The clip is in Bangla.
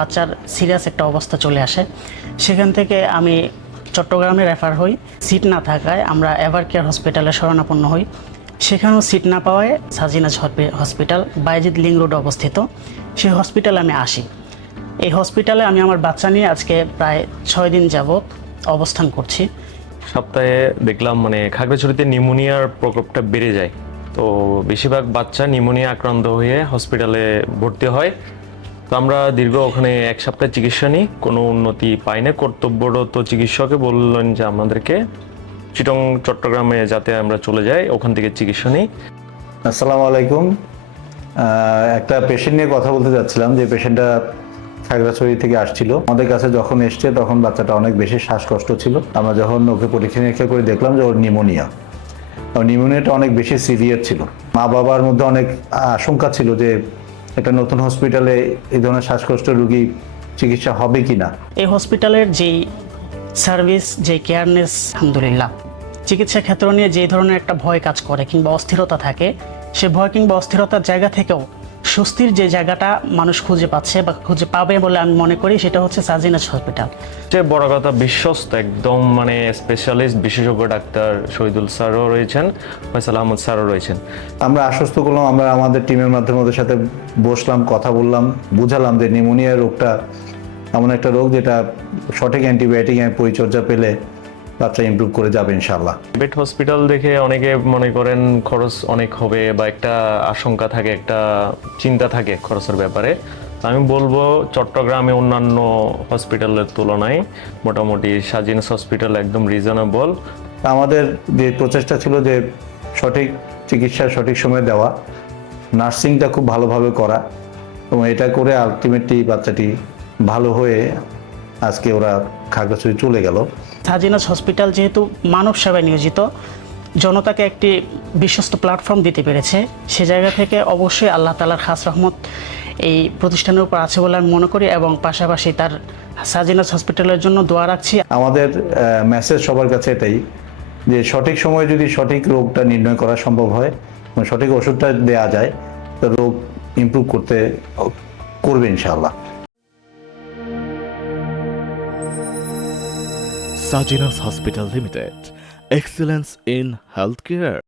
বাচ্চার সিরিয়াস একটা অবস্থা চলে আসে। সেখান থেকে আমি চট্টগ্রামে রেফার হই। সিট না থাকায় আমরা এভার কেয়ার হসপিটালে শরণাপন্ন হই। সেখানেও সিট না পাওয়ায় সাজিনাজ হসপিটাল বায়েজিদ লিং রোড অবস্থিত, সেই হসপিটালে আমি আসি। এই হসপিটালে আমি আমার বাচ্চা নিয়ে আজকে প্রায় 6 দিন যাবৎ অবস্থান করছি। সপ্তাহে দেখলাম মানে খাগড়াছড়িতে নিউমোনিয়ার প্রকোপটা বেড়ে যায়, তো বেশিরভাগ বাচ্চা নিউমোনিয়া আক্রান্ত হয়ে হসপিটালে ভর্তি হয়। তো আমরা দীর্ঘ ওখানে 1 সপ্তাহ চিকিৎসা নিই, কোনো উন্নতি পাই না। কর্তব্যরত চিকিৎসকে বললেন যে আমাদেরকে চিটং চট্টগ্রামে যাতে আমরা চলে যাই, ওখান থেকে চিকিৎসা নিই। আসসালামু আলাইকুম। একটা পেশেন্ট নিয়ে কথা বলতে যাচ্ছিলাম, যে পেশেন্টটা খাগড়াছড়ি থেকে আসছিল। আমাদের কাছে যখন এসছে তখন বাচ্চাটা অনেক বেশি শ্বাসকষ্ট ছিল। আমরা যখন ওকে পরীক্ষা নিরীক্ষা করে দেখলাম যে ওর নিউমোনিয়া, নিউমোনিয়াটা অনেক বেশি সিভিয়ার ছিল। মা বাবার মধ্যে অনেক আশঙ্কা ছিল যে একটা নতুন হসপিটালে এই ধরনের শ্বাসকষ্ট রোগী চিকিৎসা হবে কিনা। এই হসপিটালের যেই সার্ভিস, যেই কেয়ারনেস, আলহামদুলিল্লাহ। চিকিৎসা ক্ষেত্র নিয়ে যে ধরনের একটা ভয় কাজ করে কিংবা অস্থিরতা থাকে, সে ভয় কিংবা অস্থিরতার জায়গা থেকেও স্বস্তির যে জায়গাটা মানুষ খুঁজে পাচ্ছে বা খুঁজে পাবে বলে আমি মনে করি, সেটা হচ্ছে সাজিনাজ হসপিটাল। সবচেয়ে বড় কথা, বিশ্বস্ত একদম, মানে স্পেশালিস্ট বিশেষজ্ঞ ডাক্তার শহীদুল স্যারও রয়েছেন, ফয়সাল আহমদ স্যারও রয়েছেন। আমরা আশ্বস্ত করলাম, আমরা আমাদের টিমের মাধ্যমে ওদের সাথে বসলাম, কথা বললাম, বুঝালাম যে নিউমোনিয়া রোগটা এমন একটা রোগ যেটা সঠিক অ্যান্টিবায়োটিক পরিচর্যা পেলে বাচ্চা ইমপ্রুভ করে যাবে ইনশাআল্লাহ। প্রাইভেট হসপিটাল দেখে অনেকে মনে করেন খরচ অনেক হবে বা একটা আশঙ্কা থাকে, একটা চিন্তা থাকে খরচের ব্যাপারে। আমি বলবো চট্টগ্রামে অন্যান্য হসপিটালের তুলনায় মোটামুটি সাজিনাস হসপিটাল একদম রিজনেবল। আমাদের যে প্রচেষ্টা ছিল যে সঠিক চিকিৎসা সঠিক সময়ে দেওয়া, নার্সিংটা খুব ভালোভাবে করা, এবং এটা করে আলটিমেটলি বাচ্চাটি ভালো হয়ে আজকে ওরা খাগড়াছড়ি চলে গেল। সাজিনাজ হসপিটাল যেহেতু মানব সেবায় নিয়োজিত, জনতাকে একটি বিশ্বস্ত প্ল্যাটফর্ম দিতে পেরেছে, সে জায়গা থেকে অবশ্যই আল্লাহ তাআলার খাস রহমত এই প্রতিষ্ঠানের উপর আছে বলে আমি মনে করি, এবং পাশাপাশি তার সাজিনাজ হসপিটালের জন্য দোয়া রাখছি। আমাদের মেসেজ সবার কাছে এটাই, যে সঠিক সময়ে যদি সঠিক রোগটা নির্ণয় করা সম্ভব হয় এবং সঠিক ওষুধটা দেওয়া যায়, তো রোগ ইমপ্রুভ করবে ইনশাআল্লাহ। Sajinas Hospital Limited. Excellence in healthcare.